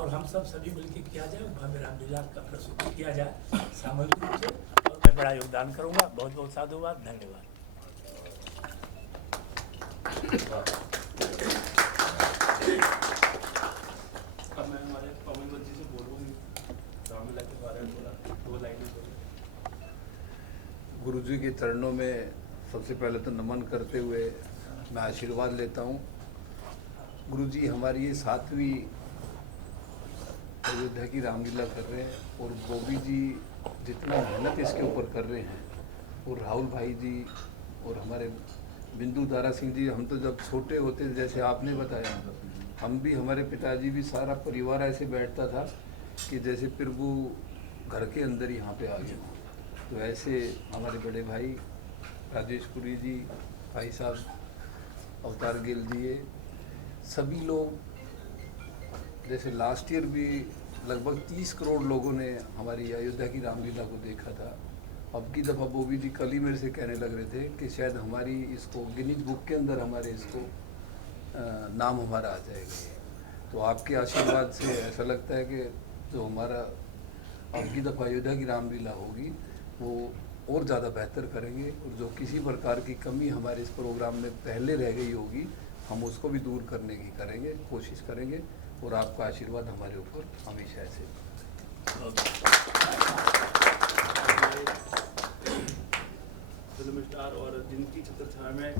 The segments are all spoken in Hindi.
और हम सभी मिलकर किया जाए, भव्य रामलीला का प्रस्तुति किया जाए सामूहिक रूप से, और मैं बड़ा योगदान करूँगा। बहुत बहुत साधुवाद, धन्यवाद। अब मैं हमारे पवन जी से बोलूँगी, रामलीला के बारे में बोला, 2 लाइनें बोली। गुरुजी के चरणों में सबसे पहले तो नमन करते हुए मैं आशीर्वाद लेता हूँ। गुरुजी हमारी ये 7वीं अयोध्या की रामलीला कर रहे हैं, और गोभी जी जितना मेहनत इसके ऊपर कर रहे हैं, और राहुल भाई जी और हमारे बिंदु दारा सिंह जी, हम तो जब छोटे होते जैसे आपने बताया, हम भी, हमारे पिताजी भी, सारा परिवार ऐसे बैठता था कि जैसे प्रभु घर के अंदर यहाँ पे आ गए। तो ऐसे हमारे बड़े भाई राजेश पुरी जी, भाई साहब अवतार गिल जी, ये सभी लोग, जैसे लास्ट ईयर भी लगभग 30 करोड़ लोगों ने हमारी अयोध्या की रामलीला को देखा था। अब की दफ़ा बोबी जी कल ही मेरे से कहने लग रहे थे कि शायद हमारी इसको गिनीज बुक के अंदर हमारे इसको नाम हमारा आ जाएगा। तो आपके आशीर्वाद से ऐसा लगता है कि जो हमारा अब की दफ़ा अयोध्या की रामलीला होगी वो और ज़्यादा बेहतर करेंगे, और जो किसी प्रकार की कमी हमारे इस प्रोग्राम में पहले रह गई होगी हम उसको भी दूर करने की करेंगे, कोशिश करेंगे। और आपका आशीर्वाद हमारे ऊपर हमेशा ऐसे। फिल्म स्टार और जिनकी छत्रछाया में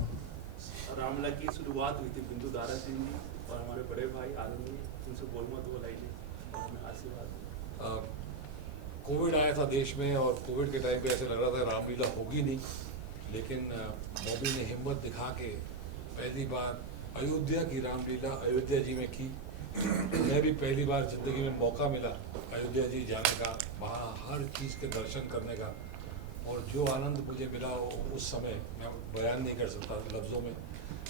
रामलीला की शुरुआत हुई थी, बिंदु दारा सिंह जी और हमारे बड़े भाई आनंद जी, उनसे बोलूँगा 2 लाइनें और हमें आशीर्वाद। कोविड आया था देश में, और कोविड के टाइम पे ऐसे लग रहा था रामलीला होगी नहीं, लेकिन बॉबी ने हिम्मत दिखा के पहली बार अयोध्या की रामलीला अयोध्या जी में की। मैं भी पहली बार ज़िंदगी में मौका मिला अयोध्या जी जाने का, वहाँ हर चीज़ के दर्शन करने का, और जो आनंद मुझे मिला उस समय मैं बयान नहीं कर सकता लफ्ज़ों में।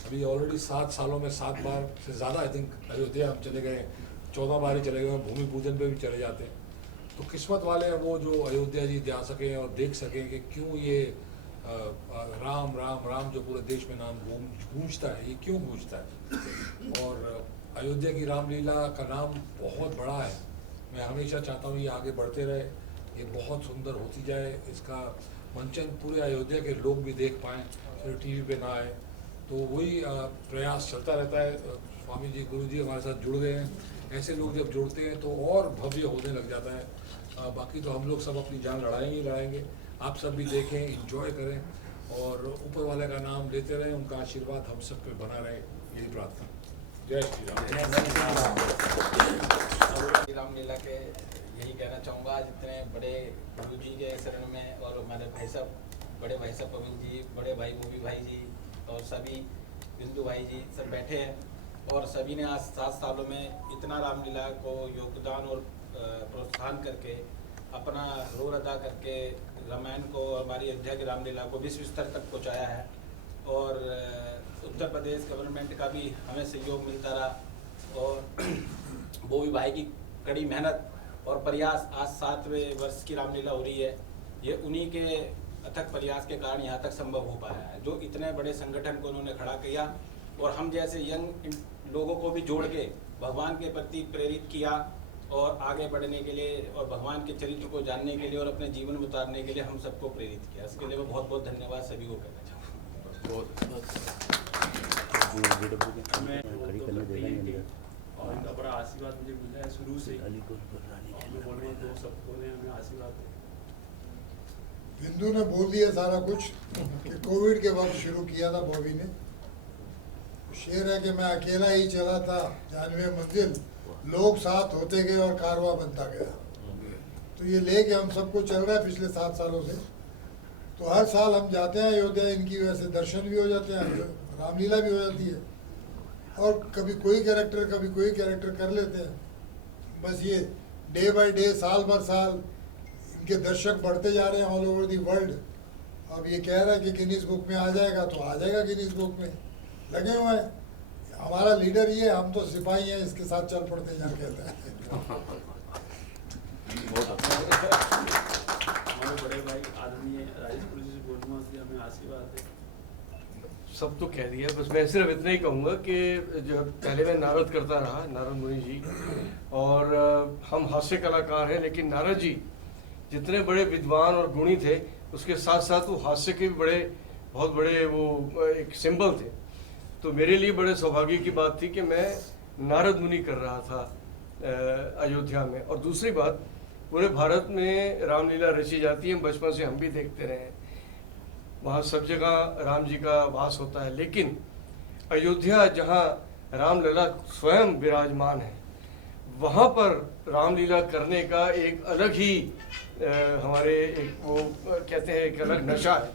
अभी ऑलरेडी 7 सालों में 7 बार से ज़्यादा आई थिंक अयोध्या हम चले गए, 14 बार ही चले गए, भूमि पूजन पे भी चले जाते हैं। तो किस्मत वाले हैं वो जो अयोध्या जी जा सकें और देख सकें कि क्यों ये राम राम राम जो पूरे देश में नाम गूंजता है, ये क्यों गूंजता है। और अयोध्या की रामलीला का नाम बहुत बड़ा है। मैं हमेशा चाहता हूँ ये आगे बढ़ते रहे, ये बहुत सुंदर होती जाए, इसका मंचन पूरे अयोध्या के लोग भी देख पाएँ, सिर्फ टीवी पे ना आए। तो वही प्रयास चलता रहता है। स्वामी जी, गुरु जी हमारे साथ जुड़ गए हैं। ऐसे लोग जब जुड़ते हैं तो और भव्य होने लग जाता है। बाकी तो हम लोग सब अपनी जान लड़ाएंगे ही लड़ाएंगे। आप सब भी देखें, एंजॉय करें, और ऊपर वाले का नाम लेते रहें, उनका आशीर्वाद हम सब पे बना रहे, यही प्रार्थना। जय श्री राम। रामलीला के यही कहना चाहूँगा, आज इतने बड़े गुरु जी के शरण में, और हमारे भाई साहब, बड़े भाई साहब पवन जी, बड़े भाई गोभी भाई जी, और सभी बिंदु भाई जी सब बैठे हैं, और सभी ने आज 7 सालों में इतना रामलीला को योगदान और प्रोत्साहन करके, अपना रोल अदा करके रामायण को, हमारी अयोध्या की रामलीला को विश्व स्तर तक पहुँचाया है। और उत्तर प्रदेश गवर्नमेंट का भी हमें सहयोग मिलता रहा, और वो भी भाई की कड़ी मेहनत और प्रयास, आज 7वें वर्ष की रामलीला हो रही है। ये उन्हीं के अथक प्रयास के कारण यहाँ तक संभव हो पाया है, जो इतने बड़े संगठन को उन्होंने खड़ा किया, और हम जैसे यंग लोगों को भी जोड़ के भगवान के प्रति प्रेरित किया, और आगे बढ़ने के लिए, और भगवान के चरित्र को जानने के लिए, और अपने जीवन में उतारने के लिए हम सबको प्रेरित किया। इसके लिए मैं बहुत बहुत धन्यवाद सभी को कहना चाहूँगा। और इनका बड़ा आशीर्वाद मुझे मिला है शुरू से ही। मैं बोल रहा हूँ 2 शब्दों ने हमें आशीर्वाद दिया। बिंदु ने बोल दिया सारा कुछ कि कोविड के वक्त शुरू किया था बॉबी ने। शेर है कि मैं अकेला ही चला था जानवे मंजिल, लोग साथ होते गए और कारवां बनता गया। तो ये लेके हम सबको चल रहा है पिछले 7 सालों से। तो हर साल हम जाते हैं अयोध्या, इनकी वजह से दर्शन भी हो जाते हैं, रामलीला भी हो जाती है, और कभी कोई कैरेक्टर कभी कोई कैरेक्टर कर लेते हैं। बस ये डे बाय डे, साल भर साल इनके दर्शक बढ़ते जा रहे हैं ऑल ओवर दी वर्ल्ड। अब ये कह रहा है कि गिनीज बुक में आ जाएगा, तो आ जाएगा गिनीज बुक में, लगे हुए हैं। हमारा लीडर ये, हम तो सिपाही हैं, इसके साथ चल पड़ते हैं, कहते हैं। हमारे बड़े भाई आदरणीय राजेश पुरी जी से बोलूँगा कि हमें आशीर्वाद है। सब तो कह दिया, बस मैं सिर्फ इतना ही कहूँगा कि जो पहले मैं नारद करता रहा, नारद मुनि जी, और हम हास्य कलाकार हैं, लेकिन नारद जी जितने बड़े विद्वान और गुणी थे, उसके साथ साथ वो हास्य के भी बहुत बड़े वो एक सिंबल थे। तो मेरे लिए बड़े सौभाग्य की बात थी कि मैं नारद मुनि कर रहा था अयोध्या में। और दूसरी बात, पूरे भारत में रामलीला रची जाती है, बचपन से हम भी देखते रहे हैं, वहाँ सब जगह राम जी का वास होता है। लेकिन अयोध्या जहाँ रामलला स्वयं विराजमान है, वहाँ पर रामलीला करने का एक अलग ही हमारे एक वो कहते हैं एक अलग नशा है।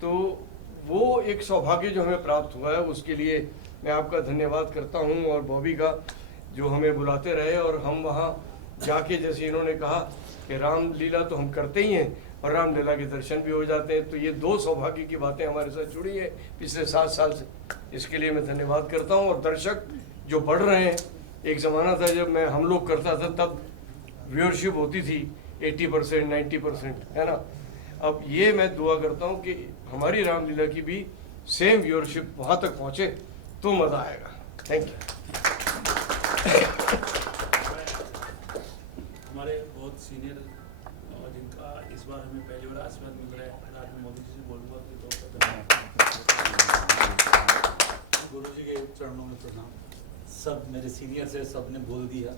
तो वो एक सौभाग्य जो हमें प्राप्त हुआ है, उसके लिए मैं आपका धन्यवाद करता हूँ, और बॉबी का जो हमें बुलाते रहे, और हम वहाँ जाके जैसे इन्होंने कहा कि रामलीला तो हम करते ही हैं और रामलीला के दर्शन भी हो जाते हैं। तो ये दो सौभाग्य की बातें हमारे साथ जुड़ी है पिछले 7 साल से, इसके लिए मैं धन्यवाद करता हूँ। और दर्शक जो बढ़ रहे हैं, एक ज़माना था जब हम लोग करता था तब व्यूअरशिप होती थी 80% 90%, है ना। अब ये मैं दुआ करता हूँ कि हमारी रामलीला की भी सेम व्यूअरशिप वहाँ तक पहुँचे तो मज़ा आएगा। Thank you. हमारे बहुत सीनियर और जिनका इस बार हमें पहली बार आशीर्वाद मिल रहा है, आज मैं मोदी जी से बोलूँगा कि गुरु जी के चरणों में प्रणाम। सब मेरे सीनियर से सब ने बोल दिया।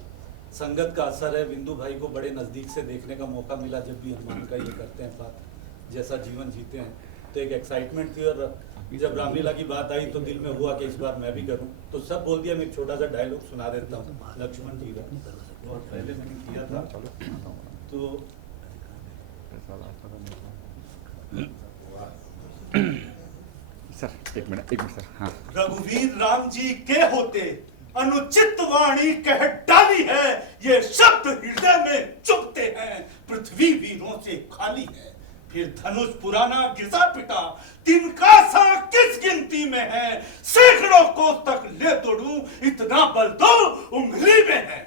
संगत का असर है, बिंदु भाई को बड़े नज़दीक से देखने का मौका मिला जब भी हनुमान का ये करते हैं बात, जैसा जीवन जीते हैं, तो एक एक्साइटमेंट थी। और जब रामलीला की बात आई तो दिल में हुआ कि इस बार मैं भी करूं, तो सब बोल दिया। मैं एक छोटा सा डायलॉग सुना देता हूँ लक्ष्मण जी का, और पहले मैंने किया था तो सर एक मिनट सर। हाँ, रघुवीर राम जी के होते अनुचित वाणी कह डाली है, ये शब्द हृदय में चुभते हैं, पृथ्वी वीरों से खाली है। फिर धनुष पुराना घिसा पिटा, तिनका सा किस गिनती में है, सैकड़ों को तक ले तोड़ूं, इतना बल तो उंगली में है।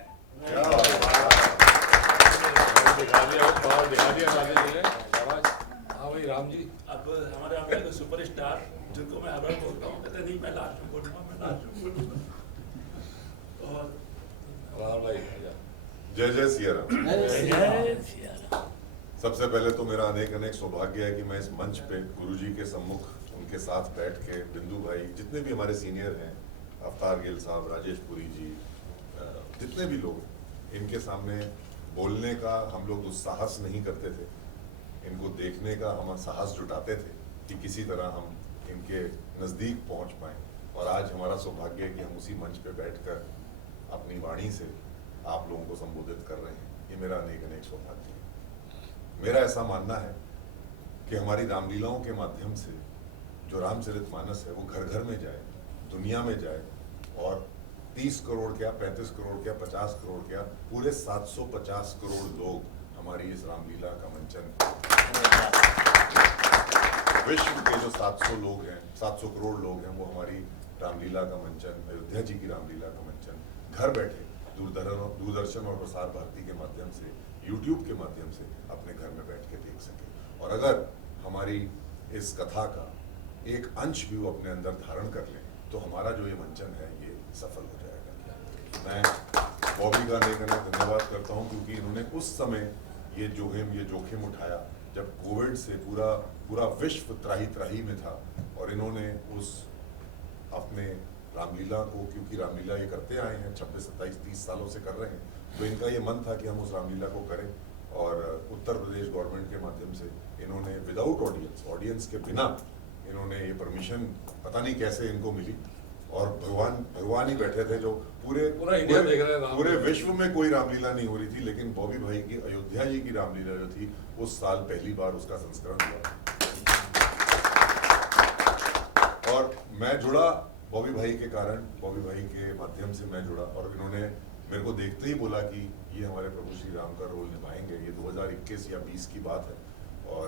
हाँ भाई राम जी, अब हमारे यहाँ के सुपरस्टार जिनको मैं हर बार बोलता हूँ, कहते नहीं मैं लास्ट में बोलूँगा, मैं लास्ट में बोलूँगा। और राम भाई जय जय सिया राम। जय सिया राम। सबसे पहले तो मेरा अनेक अनेक सौभाग्य है कि मैं इस मंच पे गुरुजी के सम्मुख उनके साथ बैठ के बिंदु भाई, जितने भी हमारे सीनियर हैं, अवतार गिल साहब, राजेश पुरी जी, जितने भी लोग, इनके सामने बोलने का हम लोग दुस्साहस नहीं करते थे। इनको देखने का हम साहस जुटाते थे कि किसी तरह हम इनके नज़दीक पहुंच पाएं। और आज हमारा सौभाग्य है कि हम उसी मंच पे बैठकर अपनी वाणी से आप लोगों को संबोधित कर रहे हैं। ये मेरा अनेक अनेक सौभाग्य है। मेरा ऐसा मानना है कि हमारी रामलीलाओं के माध्यम से जो रामचरितमानस है वो घर घर में जाए, दुनिया में जाए, और 30 करोड़ क्या, 35 करोड़ क्या, 50 करोड़ क्या, पूरे 750 करोड़ लोग हमारी इस रामलीला का मंचन, विश्व के जो 700 लोग हैं, 700 करोड़ लोग हैं, वो हमारी रामलीला का मंचन, अयोध्या जी की रामलीला का मंचन घर बैठे दूरदर्शन और प्रसार भारती के माध्यम से, यूट्यूब के माध्यम से अपने घर में बैठ के देख सके। और अगर हमारी इस कथा का एक अंश भी वो अपने अंदर धारण कर लें तो हमारा जो ये मंचन है ये सफल हो जाएगा। मैं बॉबी का अनेक अनेक धन्यवाद करता हूँ, क्योंकि इन्होंने उस समय ये जोखिम उठाया जब कोविड से पूरा विश्व त्राही में था, और इन्होंने उस अपने रामलीला को, क्योंकि रामलीला ये करते आए हैं 26, 27, 30 सालों से कर रहे हैं, तो इनका ये मन था कि हम उस रामलीला को करें। और उत्तर प्रदेश गवर्नमेंट के माध्यम से इन्होंने विदाउट ऑडियंस के बिना इन्होंने ये परमिशन, पता नहीं कैसे इनको मिली, और भगवान ही बैठे थे जो पूरा इंडिया देख रहे हैं। पूरे विश्व में कोई रामलीला नहीं हो रही थी, लेकिन बॉबी भाई की अयोध्या जी की रामलीला जो थी उस साल पहली बार उसका संस्करण हुआ, और मैं जुड़ा बॉबी भाई के कारण, बॉबी भाई के माध्यम से मैं जुड़ा। और इन्होंने मेरे को देखते ही बोला कि ये हमारे प्रभु श्री राम का रोल निभाएंगे। ये 2021 या 20 की बात है, और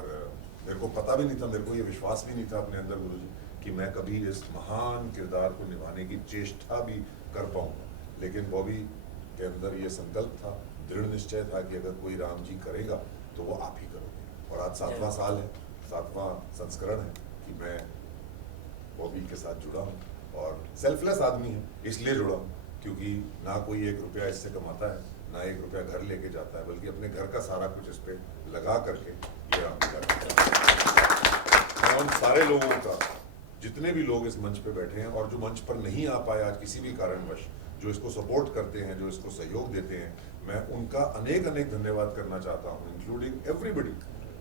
मेरे को पता भी नहीं था, मेरे को ये विश्वास भी नहीं था अपने अंदर गुरुजी कि मैं कभी इस महान किरदार को निभाने की चेष्टा भी कर पाऊंगा। लेकिन बॉबी के अंदर ये संकल्प था, दृढ़ निश्चय था कि अगर कोई राम जी करेगा तो वो आप ही करोगे। और आज 7वां साल है, 7वां संस्करण है कि मैं बॉबी के साथ जुड़ा हूँ, और सेल्फलेस आदमी है इसलिए जुड़ा हूँ क्योंकि ना कोई 1 रुपया इससे कमाता है, ना 1 रुपया घर लेके जाता है, बल्कि अपने घर का सारा कुछ इस पे लगा करके ये रामलीला करता है। मैं उन सारे लोगों का, जितने भी लोग इस मंच पे बैठे हैं और जो मंच पर नहीं आ पाए आज किसी भी कारणवश, जो इसको सपोर्ट करते हैं, जो इसको सहयोग देते हैं, मैं उनका अनेक अनेक धन्यवाद करना चाहता हूँ, इंक्लूडिंग एवरीबडी,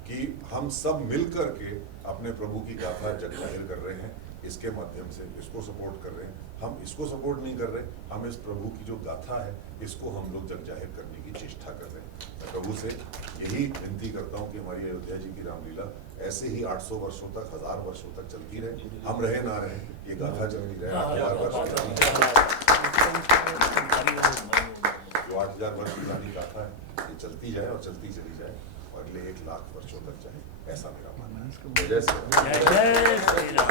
कि हम सब मिल करके अपने प्रभु की गाथा जग जाहिर कर रहे हैं। इसके माध्यम से इसको सपोर्ट कर रहे हैं। हम इसको सपोर्ट नहीं कर रहे, हम इस प्रभु की जो गाथा है इसको हम लोग जग जाहिर करने की चेष्टा कर रहे हैं। मैं प्रभु से यही विनती करता हूँ कि हमारी अयोध्या जी की रामलीला ऐसे ही 800 वर्षों तक, 1000 वर्षों तक चलती रहे। हम रहे ना रहे, ये गाथा चलती रहे। 8000 वर्ष जो 8000 वर्ष पुरानी गाथा है, ये चलती जाए और चलती चली जाए, अगले 1 लाख वर्षों तक जाए, ऐसा मेरा मानना है। जय श्री राम।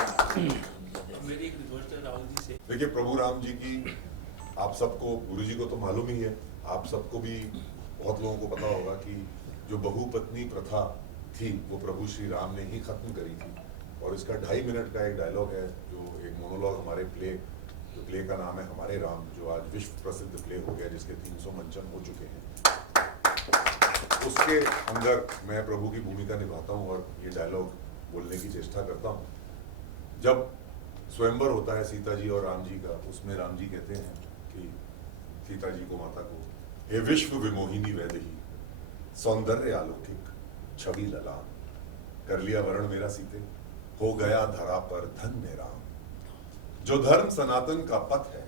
मेरी एक रिक्वेस्ट है राहुल जी से। देखिए, प्रभु राम जी की आप सबको, गुरु जी को तो मालूम ही है, आप सबको भी बहुत लोगों को पता होगा कि जो बहुपत्नी प्रथा थी वो प्रभु श्री राम ने ही खत्म करी थी। और इसका 2.5 मिनट का एक डायलॉग है, जो एक मोनोलॉग हमारे जो प्ले का नाम है हमारे राम, जो आज विश्व प्रसिद्ध प्ले हो गया, जिसके 300 मंचन हो चुके हैं। उसके अंदर मैं प्रभु की भूमिका निभाता हूँ और ये डायलॉग बोलने की चेष्टा करता हूँ। जब स्वयंवर होता है सीता जी और राम जी का, उसमें राम जी कहते हैं कि सीता जी को, माता को, हे विश्व विमोहिनी वैदेही, सौंदर्य अलौकिक छवि ललाम, कर लिया वर्ण मेरा सीते, हो गया धरा पर धन्य राम। जो धर्म सनातन का पथ है,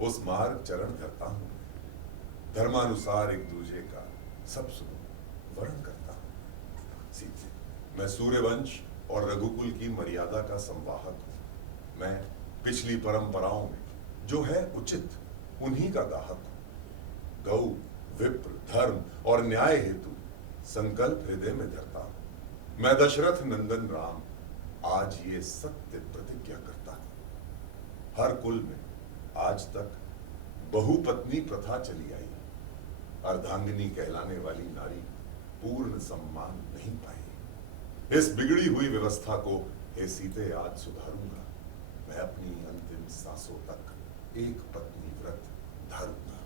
उस मार्ग चरण धरता हूँ। धर्मानुसार एक दूजे का सब सुख वर्ण करता हूँ। सीते, मैं सूर्यवंश और रघुकुल की मर्यादा का संवाहक हूँ। मैं पिछली परंपराओं में जो है उचित उन्हीं का गाहक हूँ। गौ, विप्र, धर्म और न्याय हेतु संकल्प हृदय में धरता हूँ। मैं दशरथ नंदन राम आज ये सत्य प्रतिज्ञा करता हूँ। हर कुल में आज तक बहुपत्नी प्रथा चली आई। अर्धांगिनी कहलाने वाली नारी पूर्ण सम्मान नहीं पाई। इस बिगड़ी हुई व्यवस्था को हे सीते आज सुधारूंगा। मैं अपनी अंतिम सांसों तक एक पत्नी व्रत धारूंगा।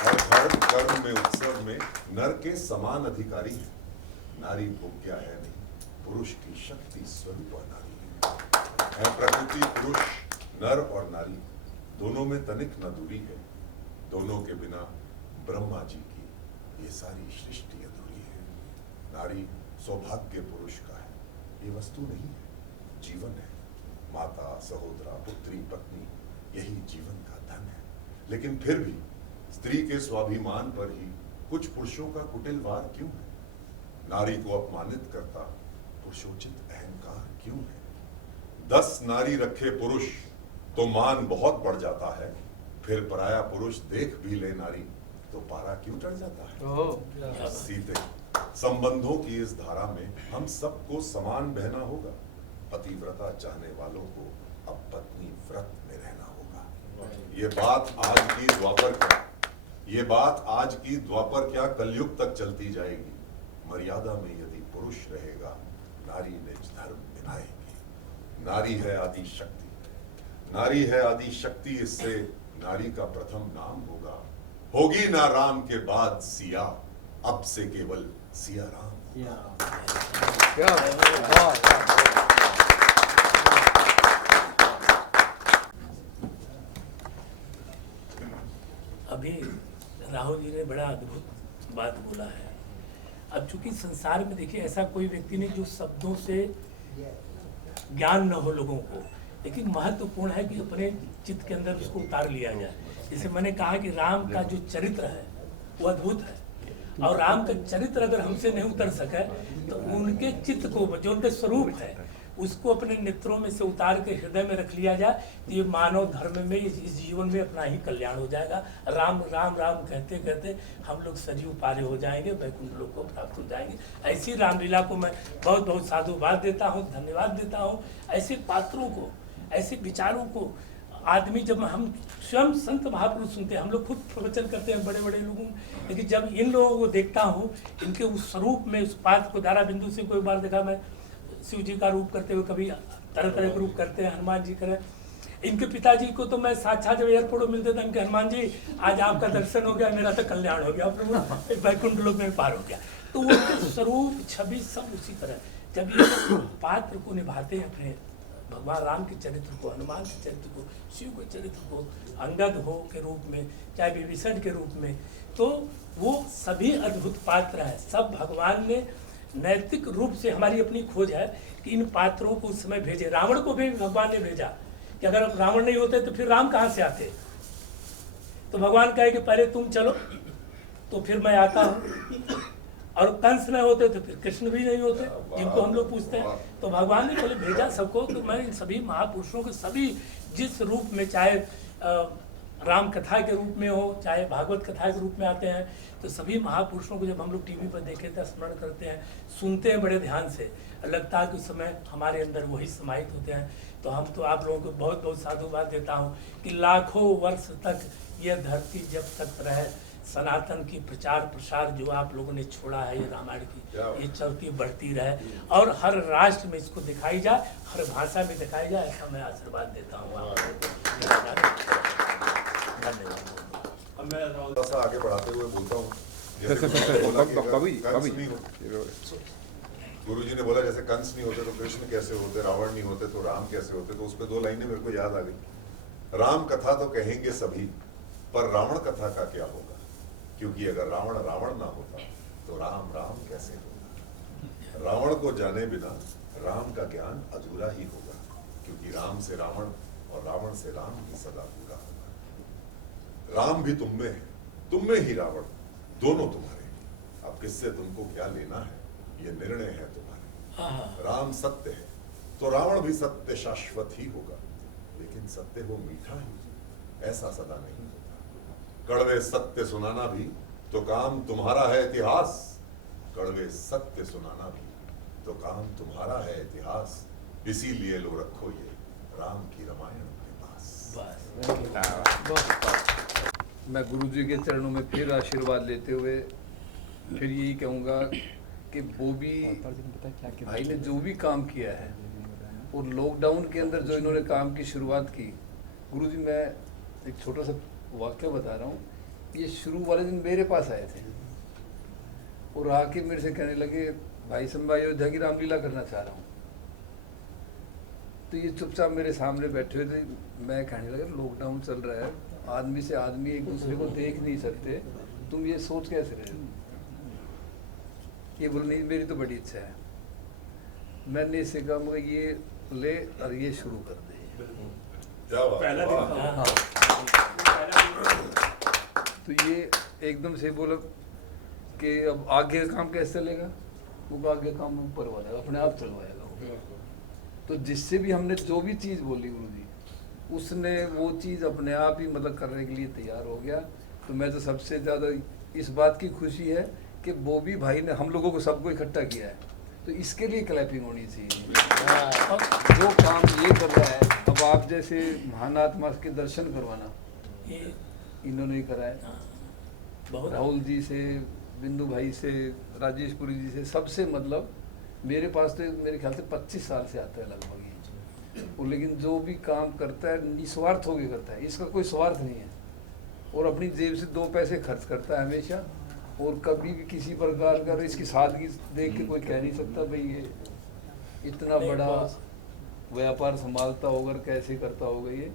और धर्म कर्म में, उत्सव में नर के समान अधिकारी है। नारी भोग्या है नहीं, पुरुष की शक्ति स्वरूप नारी है। प्रकृति पुरुष, नर और नारी दोनों में तनिक न दूरी है। दोनों के बिना ब्रह्मा जी की ये सारी सृष्टि अधूरी है। नारी सौभाग्य पुरुष का है, ये वस्तु नहीं है, जीवन है। माता, सहोदरा, पुत्री, पत्नी, यही जीवन का धन है। लेकिन फिर भी स्त्री के स्वाभिमान पर ही कुछ पुरुषों का कुटिल वार क्यों है? नारी को अपमानित करता पुरुषोचित अहंकार क्यों है? 10 नारी रखे पुरुष तो मान बहुत बढ़ जाता है। फिर पराया पुरुष देख भी ले नारी तो पारा क्यों चढ़ जाता है? सीते, संबंधों की इस धारा में हम सबको समान बहना होगा। पतिव्रता चाहने वालों को अब पत्नी व्रत में रहना होगा। ये बात आज की द्वापर क्या कलयुग तक चलती जाएगी। मर्यादा में यदि पुरुष रहेगा, नारी निज धर्म निभाएगी। नारी है आदि शक्ति, नारी है आदि शक्ति, इससे नारी का प्रथम नाम होगा। होगी ना राम के बाद सिया, अब से केवल सिया राम। अभी राहुल जी ने बड़ा अद्भुत बात बोला है। अब चूंकि संसार में देखिए ऐसा कोई व्यक्ति नहीं जो शब्दों से ज्ञान न हो लोगों को, लेकिन महत्वपूर्ण है कि अपने चित्त के अंदर उसको उतार लिया जाए। जैसे मैंने कहा कि राम का जो चरित्र है वो अद्भुत है, और राम का चरित्र अगर हमसे नहीं उतर सके तो उनके चित्त को, जो उनके स्वरूप है, उसको अपने नेत्रों में से उतार के हृदय में रख लिया जाए तो ये मानव धर्म में, इस जीवन में अपना ही कल्याण हो जाएगा। राम राम राम कहते कहते हम लोग सजीव पारे हो जाएंगे, वैकुंठ लोक को प्राप्त हो जाएंगे। ऐसी रामलीला को मैं बहुत बहुत साधुवाद देता हूँ, धन्यवाद देता हूँ। ऐसे पात्रों को, ऐसे विचारों को आदमी, जब हम स्वयं संत महापुरुष सुनते हैं, हम लोग खुद प्रवचन करते हैं बड़े बड़े लोगों, लेकिन जब इन लोगों को देखता हूँ, इनके उस स्वरूप में, उस पात्र को धारा बिंदु से कोई बार देखा मैं शिव जी का रूप करते हुए, कभी तरह तरह के रूप करते हैं, हनुमान जी करें, इनके पिताजी को तो मैं साक्षात जब एयरपोर्ट में मिलते थे, इनके हनुमान जी आज आपका दर्शन हो गया, मेरा तो कल्याण हो गया, प्रभु वैकुंठ लोक में पार हो गया। तो उनके स्वरूप छवि सब उसी तरह, जब ये पात्र को निभाते हैं अपने भगवान राम के चरित्र को, हनुमान के चरित्र को, शिव के चरित्र को, अंगद हो के रूप में, चाहे विभीषण के रूप में, तो वो सभी अद्भुत पात्र हैं। सब भगवान ने नैतिक रूप से, हमारी अपनी खोज है कि इन पात्रों को उस समय भेजे। रावण को भी भगवान ने भेजा कि अगर रावण नहीं होते तो फिर राम कहाँ से आते। तो भगवान कहे कि पहले तुम चलो तो फिर मैं आता हूँ, और कंस नहीं होते तो फिर कृष्ण भी नहीं होते, जिनको हम लोग पूछते हैं। तो भगवान ने पहले भेजा सबको। तो मैं इन सभी महापुरुषों के सभी जिस रूप में, चाहे राम कथा के रूप में हो, चाहे भागवत कथा के रूप में आते हैं, तो सभी महापुरुषों को जब हम लोग टीवी पर देखे थे, स्मरण करते हैं, सुनते हैं बड़े ध्यान से, लगता है कि उस समय हमारे अंदर वही समाहित होते हैं। तो हम तो आप लोगों को बहुत बहुत साधुवाद देता हूँ कि लाखों वर्ष तक यह धरती जब तक रहे, सनातन की प्रचार प्रसार जो आप लोगों ने छोड़ा है, ये रामायण की, ये चलती बढ़ती रहे, और हर राष्ट्र में इसको दिखाई जाए, हर भाषा में दिखाई जाए, ऐसा मैं आशीर्वाद देता हूँ आपको। अब मैं राहुल थोड़ा सा आगे बढ़ाते हुए बोलता हूँ, गुरु जी ने बोला जैसे कंस नहीं होते तो कृष्ण कैसे होते, रावण नहीं होते तो राम कैसे होते, तो उस पर 2 लाइनें मेरे को याद आ गई। राम कथा तो कहेंगे सभी, पर रावण कथा का क्या होगा, क्योंकि अगर रावण रावण ना होता तो राम राम कैसे होगा। रावण को जाने बिना राम का ज्ञान अधूरा ही होगा, क्योंकि राम से रावण और रावण से राम ही सदा पूरा होगा। राम भी तुम में है, तुम में ही रावण, दोनों तुम्हारे। अब किससे तुमको क्या लेना है, ये निर्णय है तुम्हारे। राम सत्य है तो रावण भी सत्य शाश्वत ही होगा, लेकिन सत्य वो मीठा ही, ऐसा सदा नहीं होता। कड़वे सत्य सुनाना भी तो काम तुम्हारा है इतिहास, कड़वे सत्य सुनाना भी तो काम तुम्हारा है इतिहास। इसीलिए लो रखो ये राम की रामायण अपने पास। मैं गुरु जी के चरणों में फिर आशीर्वाद लेते हुए फिर यही कहूँगा कि बॉबी भाई ने जो भी काम किया है, और लॉकडाउन के अंदर जो इन्होंने काम की शुरुआत की, गुरुजी मैं एक छोटा सा वाक्य बता रहा हूँ। ये शुरू वाले दिन मेरे पास आए थे और आके मेरे से कहने लगे, भाई साहब मैं अयोध्या की रामलीला करना चाह रहा हूँ। तो ये चुपचाप मेरे सामने बैठे हुए थे। मैं कहने लगा लॉकडाउन चल रहा है, आदमी से आदमी एक दूसरे को देख नहीं सकते, तुम ये सोच कैसे रहे हो। ये बोले नहीं मेरी तो बड़ी इच्छा है। मैंने इससे कहा मगर ये ले और ये शुरू कर दे। पहला तो ये एकदम से बोला कि अब आगे काम कैसे चलेगा। वो आगे काम ऊपर वाला अपने आप चलवाएगा। तो जिससे भी हमने जो भी चीज़ बोली गुरु जी, उसने वो चीज़ अपने आप ही मतलब करने के लिए तैयार हो गया। तो मैं तो सबसे ज़्यादा इस बात की खुशी है कि बॉबी भाई ने हम लोगों को सबको इकट्ठा किया है, तो इसके लिए क्लैपिंग होनी चाहिए। और जो काम ये कर रहा है, अब आप जैसे महान आत्मा के दर्शन करवाना, ये इन्होंने करा है। बहुत राहुल जी से, बिंदु भाई से, राजेश पुरी जी से, सबसे मतलब मेरे पास तो मेरे ख्याल से 25 साल से आता है लगभग ये। और लेकिन जो भी काम करता है निस्वार्थ होकर करता है, इसका कोई स्वार्थ नहीं है, और अपनी जेब से 2 पैसे खर्च करता है हमेशा। और कभी भी किसी प्रकार का इसकी सादगी देख के कोई कह नहीं सकता भाई ये इतना बड़ा व्यापार संभालता होगा, कैसे करता होगा ये।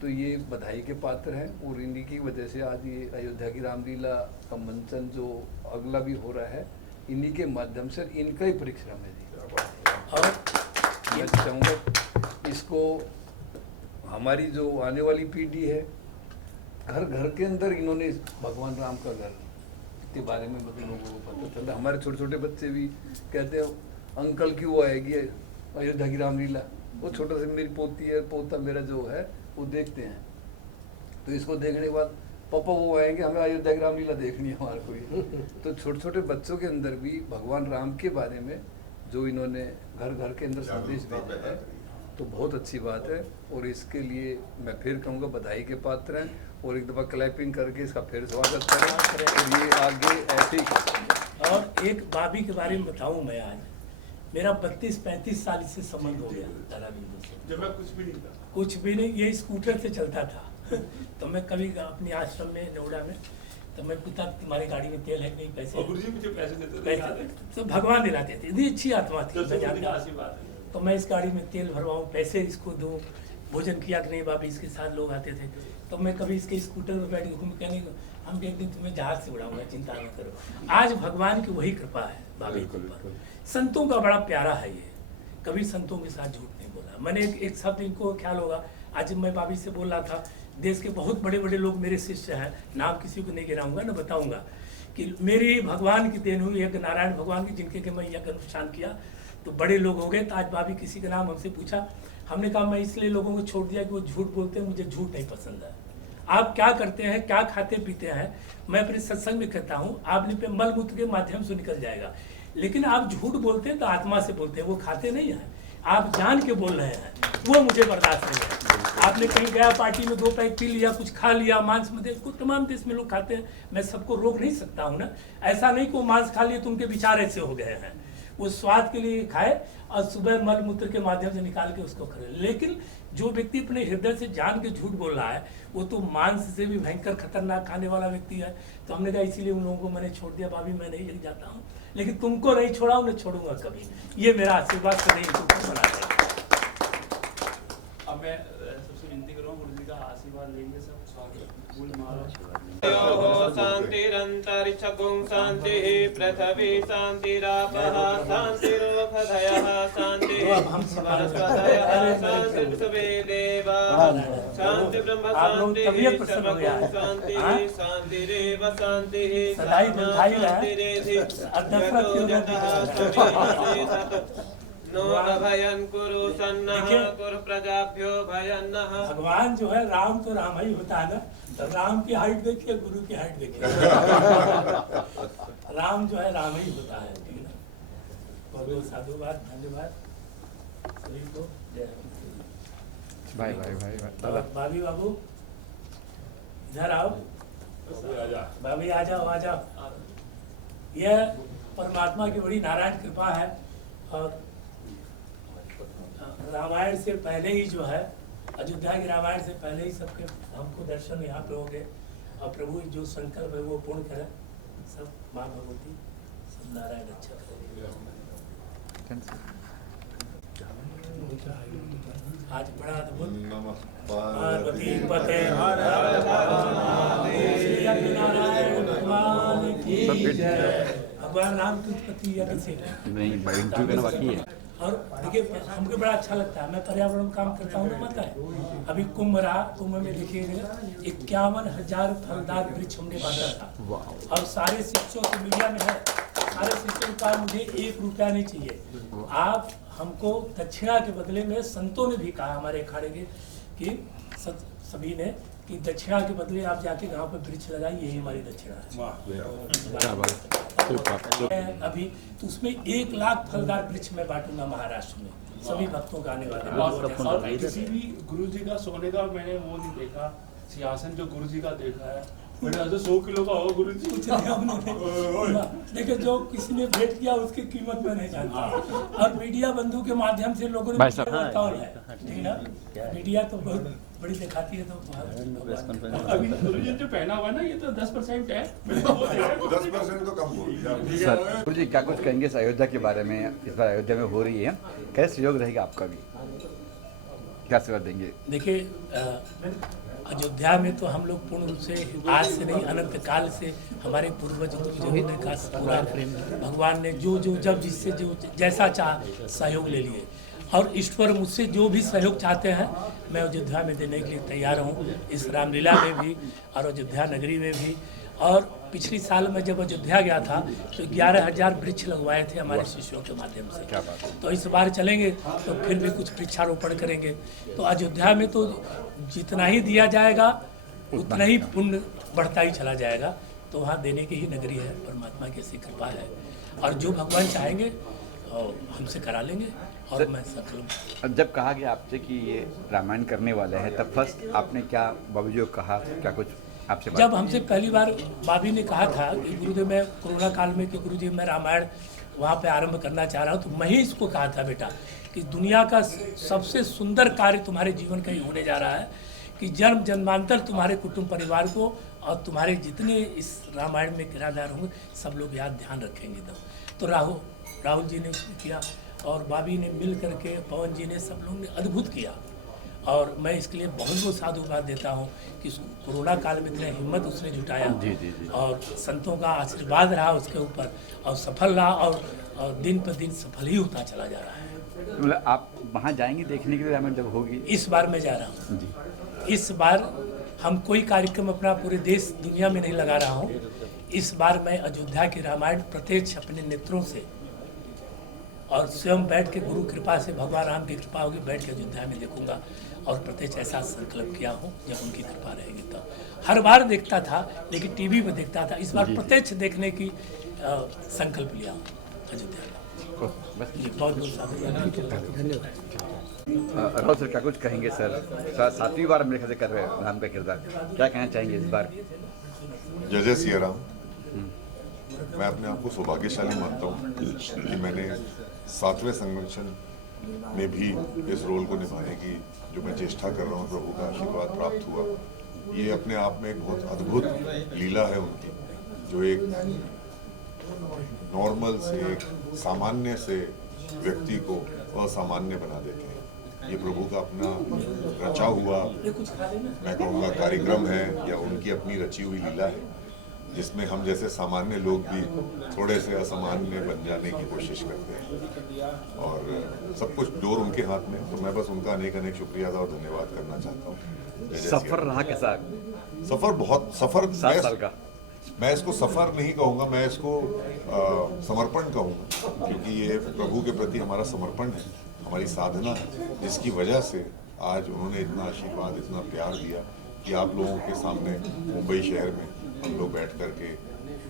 तो ये बधाई के पात्र हैं, और इन्हीं की वजह से आज ये अयोध्या की रामलीला का मंचन जो अगला भी हो रहा है, इन्हीं के माध्यम से, इनका ही परिश्रम है जी। और मैं चाहूँगा इसको हमारी जो आने वाली पीढ़ी है, घर घर के अंदर इन्होंने भगवान राम का घर के बारे में मतलब लोगों को पता चलता। हमारे छोटे छोटे बच्चे भी कहते हैं अंकल क्यों आएगी अयोध्या की रामलीला। वो छोटा सा मेरी पोती है, पोता मेरा जो है वो देखते हैं, तो इसको देखने के बाद पापा वो आएंगे, हमें अयोध्या की रामलीला देखनी है हमारे को। तो छोटे छोटे बच्चों के अंदर भी भगवान राम के बारे में जो इन्होंने घर घर के अंदर संदेश भेजा है, तो बहुत अच्छी बात है। और इसके लिए मैं फिर कहूँगा बधाई के पात्र हैं, और एक दफ़ा क्लैपिंग करके इसका फिर स्वागत करें, और ये आगे ऐसे ही। और एक भाभी के बारे में बताऊं मैं आज, मेरा 32-35 साल से संबंध हो गया दादा बिंदु से। जब मैं कुछ भी नहीं था। कुछ भी नहीं, ये स्कूटर से चलता था तो मैं कभी अपने आश्रम में नोएडा में, तो मैं पूछता तुम्हारी गाड़ी में तेल है कि नहीं, पैसे और गुरुजी मुझे पैसे देते थे। तो भगवान दिलाते थे, इतनी अच्छी आत्मा थी, मैं जानता हूं। आशीर्वाद है। तो मैं इस गाड़ी में तेल भरवाऊँ, पैसे इसको दूँ, भोजन किया कि नहीं बाबी, इसके साथ लोग आते थे। तो मैं कभी इसके स्कूटर पर बैठ के घूम, कहने हम एक दिन तुम्हें जहाज से उड़ाऊंगा, चिंता न करो। आज भगवान की वही कृपा है बाबी के ऊपर। संतों का बड़ा प्यारा है ये, कभी संतों के साथ झूठ नहीं बोला। मैंने एक शब्द इनको ख्याल होगा, आज मैं बाबी से बोल रहा था, देश के बहुत बड़े बड़े लोग मेरे शिष्य हैं, नाम किसी को नहीं गिराऊंगा, न बताऊंगा, कि मेरी भगवान की देन हुई, एक नारायण भगवान की, जिनके के मैं यज्ञ अनुष्ठान किया तो बड़े लोग हो गए। तो आज भाभी किसी का नाम हमसे पूछा, हमने कहा मैं इसलिए लोगों को छोड़ दिया कि वो झूठ बोलते हैं, मुझे झूठ नहीं पसंद है। आप क्या करते हैं, क्या खाते पीते हैं, मैं अपने सत्संग में कहता हूँ, आप पे मल मूत्र के माध्यम से निकल जाएगा, लेकिन आप झूठ बोलते हैं तो आत्मा से बोलते हैं, वो खाते नहीं हैं, आप जान के बोल रहे हैं, वो मुझे बर्दाश्त नहीं है। आपने कहीं गया पार्टी में 2 पैक पी लिया, कुछ खा लिया, मांस में को तमाम देश में लोग खाते हैं, मैं सबको रोक नहीं सकता हूँ ना। ऐसा नहीं कि वो मांस खा लिए तो उनके विचार ऐसे हो गए हैं, वो स्वाद के लिए खाए और सुबह मल मूत्र के माध्यम से निकाल के उसको करे। लेकिन जो व्यक्ति अपने हृदय से जान के झूठ बोल रहा है, वो तो मांस से भी भयंकर खतरनाक खाने वाला व्यक्ति है। तो हमने कहा इसीलिए उन लोगों को मैंने छोड़ दिया, भाभी मैं नहीं लेके जाता हूँ, लेकिन तुमको नहीं छोड़ा, उन्हें छोड़ूंगा कभी, ये मेरा आशीर्वाद से नहीं तुमको बना देगा। अब मैं सबसे विनती करूँगा, गुरु जी का आशीर्वाद लेंगे सब। फूल माला शांतिरंतरिक्षगुं शांति पृथ्वी शांतिरापः शांतिरोषधयः शांति वनस्पतयः शांतिर्विश्वे देवाः शांति ब्रह्म शांति सर्वगुं शांति शांतिरेव शांतिः शांतिरेधि जगतो जगतः नो अभयं कुरु सन्नः कुरु प्रजाभ्यो भयन्नः। भगवान जो है, राम तो राम ही होता है ना, तो राम की हाइट देखिए, गुरु की हाइट देखिए राम जो है राम ही होता है, ठीक है ना। बहुत बहुत साधुवाद, धन्यवाद सभी को। भाई भाई भाई दादा भाभी बाबू इधर आओ, भाभी आ जाओ, आ जाओ। यह परमात्मा की बड़ी नारायण कृपा है, और रामायण से पहले ही जो है, अयोध्या के रामायण से पहले ही सबके हमको दर्शन यहाँ पे हो गए, और प्रभु जो संकल्प है वो पूर्ण करे, सब माँ भगवती सब नारायण अच्छा करेंगे। आज बड़ा अद्भुत पार्वती पते भगवान राम की उत्पत्ति यज्ञ से नहीं बाकी है। और देखिए हमको बड़ा अच्छा लगता है, मैं पर्यावरण में काम करता हूँ ना, माता है अभी कुंभ रहा, कुंभ में देखिएगा 51,000 फलदार वृक्ष हमने बांटा था, और सारे शिष्यों से मीडिया में है, सारे शिष्यों का मुझे 1 रुपया नहीं चाहिए। आप हमको दक्षिणा के बदले में, संतों ने भी कहा हमारे अखाड़े के कि सभी ने, कि दक्षिणा के बदले आप जाके गांव पे वृक्ष लगाइए, यही हमारी दक्षिणा है। अभी तो उसमें 1 लाख फलदार वृक्ष मैं बांटूंगा महाराष्ट्र में, सभी भक्तों का आने वाले। और किसी भी गुरु जी का सोने का मैंने वो नहीं देखा, सिंहासन जो गुरु जी का देखा है, मेरे 100 किलो का होगा गुरु जी। कुछ नहीं हमने देखिए, जो किसी ने भेंट किया उसकी कीमत मैं नहीं जानता, और मीडिया बंधु के माध्यम से लोगों ने बताया है, ठीक ना, मीडिया तो बहुत बड़ी दिखाती है। तो अभी गुरु जी जो पहना हुआ है ना, ये तो 10% है, 10% तो कम बोल दिया। सर गुरु जी क्या कुछ कहेंगे इस अयोध्या के बारे में? इस बार अयोध्या में हो रही है, कैसे सहयोग रहेगा आपका भी, क्या सेवा देंगे? देखिए अयोध्या में तो हम लोग पूर्ण रूप से आज से नहीं, अनंत काल से हमारे पूर्वज गुरुजनों ने खास पूरा भगवान ने जो जो जब जिससे जो जैसा चाह सहयोग ले लिए, और ईश्वर मुझसे जो भी सहयोग चाहते हैं मैं अयोध्या में देने के लिए तैयार हूँ, इस रामलीला में भी और अयोध्या नगरी में भी। और पिछली साल में जब अयोध्या गया था तो 11,000 वृक्ष लगवाए थे हमारे शिष्यों के माध्यम से। तो इस बार चलेंगे तो फिर भी कुछ वृक्षारोपण करेंगे। तो अयोध्या में तो जितना ही दिया जाएगा उतना ही पुण्य बढ़ता ही चला जाएगा। तो वहाँ देने की ही नगरी है, परमात्मा की ऐसी कृपा है, और जो भगवान चाहेंगे हमसे करा लेंगे। और मैं सफल। जब कहा गया आपसे कि ये रामायण करने वाले हैं, तब फर्स्ट आपने क्या बाबू जी को कहा, क्या कुछ आपसे बात? जब हमसे पहली बार बाबी ने कहा था कि गुरुदेव मैं कोरोना काल में कि गुरुदेव मैं रामायण वहाँ पे आरंभ करना चाह रहा हूँ। तो मैं ही इसको कहा था बेटा कि दुनिया का सबसे सुंदर कार्य तुम्हारे जीवन का ही होने जा रहा है कि जन्म जन्मांतर तुम्हारे कुटुंब परिवार को और तुम्हारे जितने इस रामायण में किरदार होंगे सब लोग याद ध्यान रखेंगे। तो राहुल जी ने उसने किया और बॉबी ने मिल करके, पवन जी ने, सब लोगों ने अद्भुत किया। और मैं इसके लिए बहुत बहुत साधुवाद देता हूँ कि कोरोना काल में इतनी हिम्मत उसने जुटाया और संतों का आशीर्वाद रहा उसके ऊपर और सफल रहा और दिन पर दिन सफल ही होता चला जा रहा है। मतलब आप वहाँ जाएंगे देखने के लिए रामायण जब होगी? इस बार मैं जा रहा हूँ। इस बार हम कोई कार्यक्रम अपना पूरे देश दुनिया में नहीं लगा रहा हूँ। इस बार मैं अयोध्या की रामायण प्रत्यक्ष अपने नेत्रों से और स्वयं बैठ के गुरु कृपा से, भगवान राम की कृपा होगी, बैठ के अयोध्या में देखूंगा और प्रत्यक्ष ऐसा संकल्प किया हूँ जब उनकी कृपा रहेगी तब। हर बार देखता था लेकिन टीवी पर देखता था, इस बार प्रत्यक्ष देखने की संकल्प लिया हूँ अयोध्या का। बहुत बहुत धन्यवाद। राहुल सर क्या कुछ कहेंगे सर? 7वीं बार मेरे ख्याल से कर रहे हैं राम का किरदार, क्या कहना चाहेंगे इस बार? जय जय सिया राम। मैं अपने आप को सौभाग्यशाली मानता हूँ कि मैंने 7वें संगठन में भी इस रोल को निभाने की जो मैं चेष्टा कर रहा हूँ, प्रभु का आशीर्वाद प्राप्त हुआ। ये अपने आप में एक बहुत अद्भुत लीला है उनकी, जो एक नॉर्मल से, एक सामान्य से व्यक्ति को असामान्य बना देते हैं। ये प्रभु का अपना रचा हुआ, मैं कहूँगा, कार्यक्रम है या उनकी अपनी रची हुई लीला है, जिसमें हम जैसे सामान्य लोग भी थोड़े से असामान्य बन जाने की कोशिश करते हैं और सब कुछ डोर उनके हाथ में। तो मैं बस उनका अनेक अनेक शुक्रिया और धन्यवाद करना चाहता हूँ। सफर रहा कैसा? सफर बहुत, सफर 7 साल का। मैं इसको सफर नहीं कहूँगा, मैं इसको समर्पण कहूँगा, क्योंकि ये प्रभु के प्रति हमारा समर्पण है, हमारी साधना है, जिसकी वजह से आज उन्होंने इतना आशीर्वाद, इतना प्यार दिया कि आप लोगों के सामने मुंबई शहर में हम लोग बैठ करके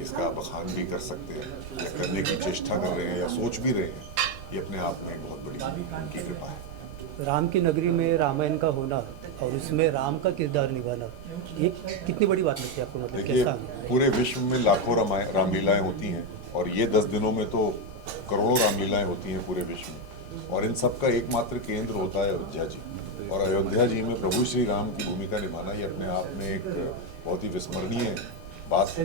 इसका बखान भी कर सकते हैं या करने की चेष्टा कर रहे हैं या सोच भी रहे हैं। ये अपने आप में एक बहुत बड़ी उनकी कृपा है। राम की नगरी में रामायण का होना और उसमें राम का किरदार निभाना, ये कितनी बड़ी बात लगती है आपको? मतलब देखिए, कैसा? पूरे विश्व में लाखों रामलीलाएं होती हैं और ये 10 दिनों में तो करोड़ों रामलीलाएं होती हैं पूरे विश्व में, और इन सब का एकमात्र केंद्र होता है अयोध्या जी। और अयोध्या जी में प्रभु श्री राम की भूमिका निभाना ये अपने आप में एक बहुत ही विस्मरणीय बात है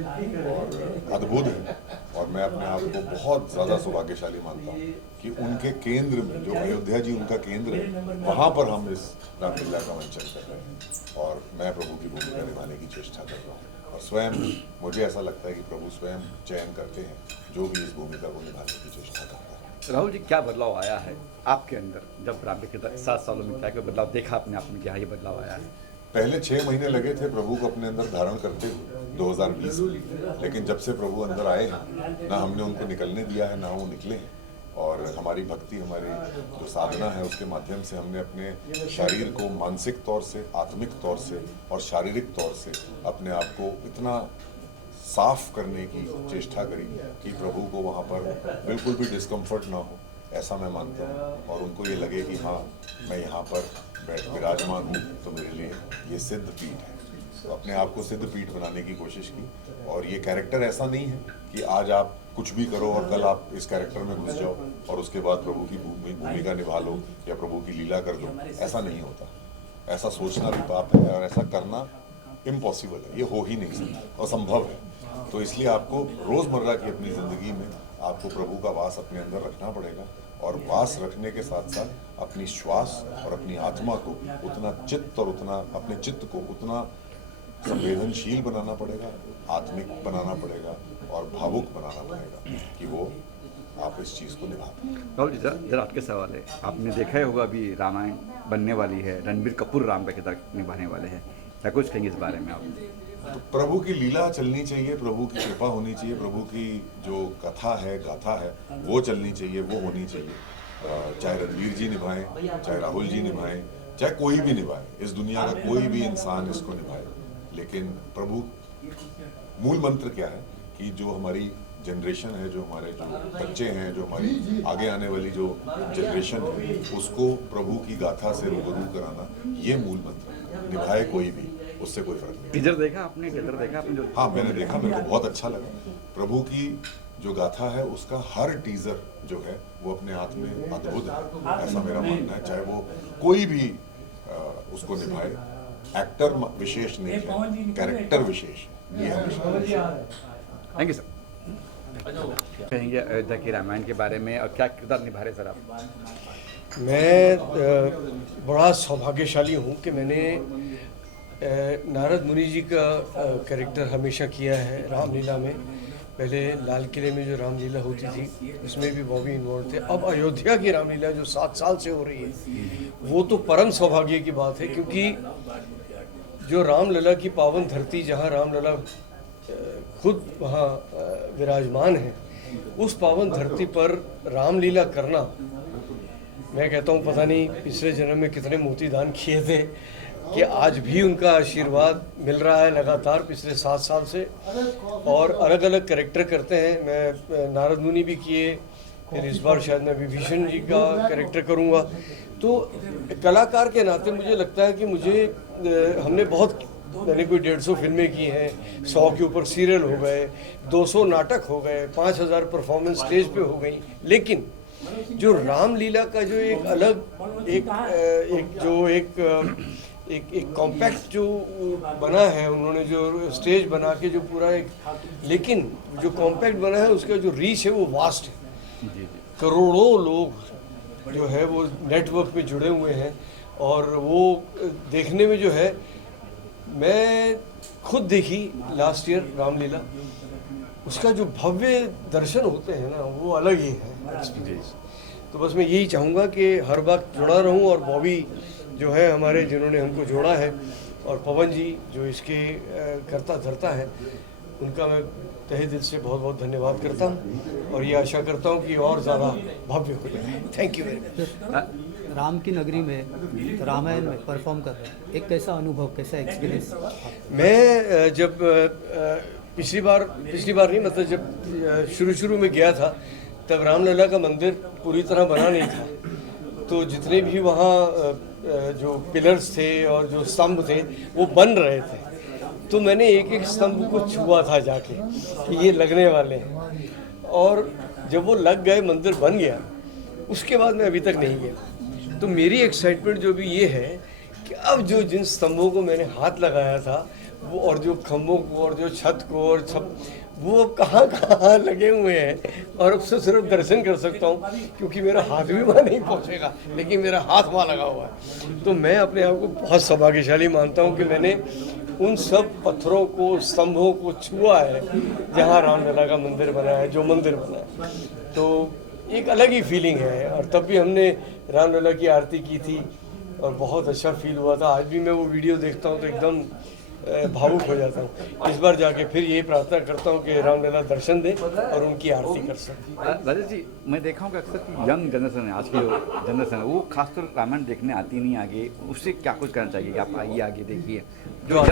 और अद्भुत है। और मैं अपने आप को बहुत ज़्यादा सौभाग्यशाली मानता हूँ कि उनके केंद्र में, जो अयोध्या जी उनका केंद्र है, वहाँ पर हम इस रामलीला का मंचन कर रहे हैं और मैं प्रभु की भूमिका निभाने की चेष्टा कर रहा हूँ। और स्वयं मुझे ऐसा लगता है कि प्रभु स्वयं चयन करते हैं जो भी इस भूमिका को निभाने की चेष्टा करता है। राहुल जी, क्या बदलाव आया है आपके अंदर जब राम के किरदार 7 सालों में? क्या कोई बदलाव देखा आपने आप में? क्या ये बदलाव आया है? पहले 6 महीने लगे थे प्रभु को अपने अंदर धारण करते हुए 2020 में, लेकिन जब से प्रभु अंदर आए हैं, ना हमने उनको निकलने दिया है, ना वो निकले हैं। और हमारी भक्ति, हमारी जो साधना है, उसके माध्यम से हमने अपने शरीर को मानसिक तौर से, आत्मिक तौर से और शारीरिक तौर से अपने आप को इतना साफ करने की चेष्टा करी कि प्रभु को वहाँ पर बिल्कुल भी डिस्कम्फर्ट ना हो, ऐसा मैं मानता हूँ। और उनको ये लगे कि हाँ, मैं यहाँ पर विराजमान हूँ तो मेरे लिए ये सिद्ध पीठ है। तो अपने आप को सिद्ध पीठ बनाने की कोशिश की। और ये कैरेक्टर ऐसा नहीं है कि आज आप कुछ भी करो और कल आप इस कैरेक्टर में घुस जाओ और उसके बाद प्रभु की भूमिका निभा लो या प्रभु की लीला कर दो। ऐसा नहीं होता, ऐसा सोचना भी पाप है और ऐसा करना इम्पॉसिबल है, ये हो ही नहीं सकता, असंभव है। तो इसलिए आपको रोज़मर्रा की अपनी ज़िंदगी में आपको प्रभु का वास अपने अंदर रखना पड़ेगा और वास रखने के साथ साथ अपनी श्वास और अपनी आत्मा को उतना चित्त और उतना अपने चित्त को उतना संवेदनशील बनाना पड़ेगा, आत्मिक बनाना पड़ेगा और भावुक बनाना पड़ेगा कि वो आप इस चीज़ को निभा पाएं। राहुल जी, जरा आपके सवाल है, आपने देखा ही होगा अभी रामायण बनने वाली है, रणबीर कपूर राम का किरदार निभाने वाले हैं, क्या कुछ कहेंगे इस बारे में आप? तो प्रभु की लीला चलनी चाहिए, प्रभु की कृपा होनी चाहिए, प्रभु की जो कथा है, गाथा है, वो चलनी चाहिए, वो होनी चाहिए। चाहे रणबीर जी निभाएं, चाहे राहुल जी निभाएं, चाहे कोई भी निभाए, इस दुनिया का कोई भी इंसान इसको निभाए, लेकिन प्रभु मूल मंत्र क्या है कि जो हमारी जनरेशन है, जो हमारे जो बच्चे हैं, जो हमारी आगे आने वाली जो जनरेशन है, उसको प्रभु की गाथा से रूबरू कराना, ये मूल मंत्र है। निभाए कोई भी, उससे कोई फर्क नहीं। टीजर देखा आपने? टीजर देखा आपने जो? हाँ, मैंने देखा, मेरे को बहुत अच्छा लगा। प्रभु की जो गाथा है उसका हर टीजर जो है वो अपने आप में अद्भुत है, ऐसा मेरा मानना है। चाहे वो कोई भी उसको निभाए, एक्टर विशेष नहीं है, कैरेक्टर विशेष ये हमेशा। Thank you sir. कहेंगे अयोध्या की रामायण के बारे में और क्या किरदार निभा रहे सर आप? मैं बड़ा सौभाग्यशाली हूँ कि मैंने नारद मुनि जी का कैरेक्टर हमेशा किया है रामलीला में। पहले लाल किले में जो रामलीला होती थी उसमें भी बॉबी इन्वॉल्व थे। अब अयोध्या की रामलीला जो 7 साल से हो रही है वो तो परम सौभाग्य की बात है, क्योंकि जो रामलला की पावन धरती जहाँ रामलला खुद वहाँ विराजमान है, उस पावन धरती पर रामलीला करना, मैं कहता हूँ पता नहीं पिछले जन्म में कितने मोती दान किए थे कि आज भी उनका आशीर्वाद मिल रहा है लगातार पिछले 7 साल से। और अलग अलग कैरेक्टर करते हैं, मैं नारद मुनि भी किए, फिर इस बार शायद मैं विभीषण जी का कैरेक्टर करूँगा। तो कलाकार के नाते मुझे लगता है कि हमने मैंने कोई 150 फिल्में की हैं, 100 के ऊपर सीरियल हो गए, 200 नाटक हो गए, 5000 परफॉर्मेंस स्टेज पे हो गई, लेकिन जो रामलीला का जो एक अलग एक कॉम्पैक्ट जो बना है, उन्होंने जो स्टेज बना के जो पूरा लेकिन जो कॉम्पैक्ट बना है उसका जो रीच है वो वास्ट है। करोड़ों लोग जो है वो नेटवर्क पे जुड़े हुए हैं और वो देखने में जो है, मैं खुद देखी लास्ट ईयर रामलीला, उसका जो भव्य दर्शन होते हैं ना वो अलग ही है एक्सपीरियंस। तो बस मैं यही चाहूँगा कि हर वक्त जुड़ा रहूँ और बॉबी जो है हमारे जिन्होंने हमको जोड़ा है और पवन जी जो इसके करता धरता है, उनका मैं तहे दिल से बहुत बहुत धन्यवाद करता हूँ और ये आशा करता हूँ कि और ज़्यादा भव्य हो जाए। Thank you very much. Ram की नगरी में रामायण में परफॉर्म कर रहे हैं, एक कैसा अनुभव, कैसा एक्सपीरियंस? मैं जब पिछली बार नहीं, मतलब जब शुरू में गया था तब रामलला का मंदिर पूरी तरह बना नहीं था, तो जितने भी वहाँ जो पिलर्स थे और जो स्तंभ थे वो बन रहे थे, तो मैंने एक स्तंभ को छुआ था जाके कि ये लगने वाले हैं, और जब वो लग गए, मंदिर बन गया, उसके बाद मैं अभी तक नहीं गया। तो मेरी एक्साइटमेंट जो भी ये है कि अब जो जिन स्तंभों को मैंने हाथ लगाया था वो, और जो खम्भों को और जो छत को और सब, वो अब कहाँ लगे हुए हैं और अब से सिर्फ दर्शन कर सकता हूँ, क्योंकि मेरा हाथ भी वहाँ नहीं पहुँचेगा, लेकिन मेरा हाथ वहाँ लगा हुआ है। तो मैं अपने आप को बहुत सौभाग्यशाली मानता हूँ कि मैंने उन सब पत्थरों को, स्तंभों को छुआ है जहाँ रामलला का मंदिर बना है, जो मंदिर बना है। तो एक अलग ही फीलिंग है, और तब भी हमने रामलला की आरती की थी और बहुत अच्छा फील हुआ था। आज भी मैं वो वीडियो देखता हूँ तो एकदम भावुक हो जाता हूँ। इस बार जाके फिर यही प्रार्थना करता हूँ कि रामलला दर्शन दे और उनकी आरती कर सकें। राजेश जी, मैं देखा हूँ कि अक्सर यंग जनरेशन है, आज की जनरेशन है, वो खासतौर रामायण देखने आती नहीं आगे, उससे क्या कुछ करना चाहिए कि आप आइए आगे देखिए? जो